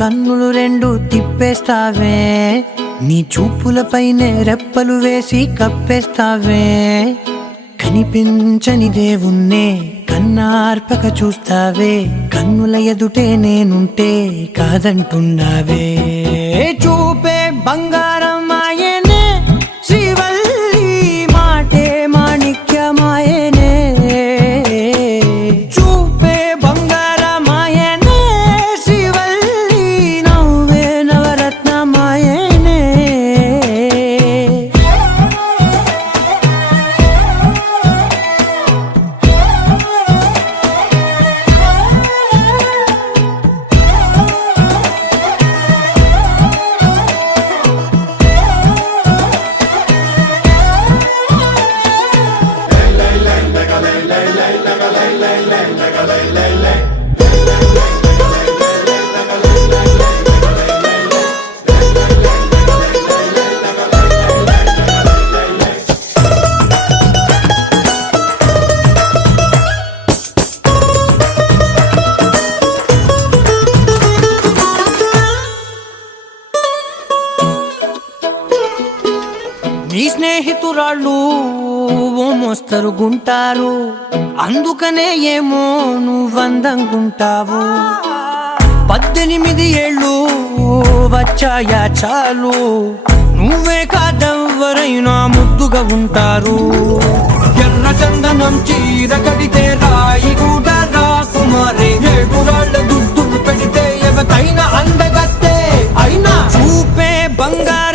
కన్నులు రెండు తిప్పేస్తావే, నీ చూపులపైనే రెప్పలు వేసి కప్పేస్తావే. కనిపించని దేవుణ్ణే కన్నార్పక చూస్తావే, కన్నుల ఎదుటే నేనుంటే కాదంటున్నావే. చూపే బంగారం ఆయనే, శ్రీవల్లి మాటే మాణిక్యమాయనే. చూపే బంగారం ఆయనే, శ్రీవల్లి నవ్వే నవరత్నమాయనే. నీ స్నేహితురాళ్ళు ఓ మోస్తరుగుంటారు, అందుకనే ఏమో నువ్వందంగుంటావు. 18 ఏళ్ళు వచ్చాయా చాలు, నువ్వే కాదెవ్వరైనా ముద్దుగా ఉంటారు. ఎర్ర చందనం చీర కడితే రాయి కూడా రాకుమారే, ఏడురాళ్ళ దుద్దులు పెడితే ఎవతైనా అందగత్తే అయినా. చూపే బంగారు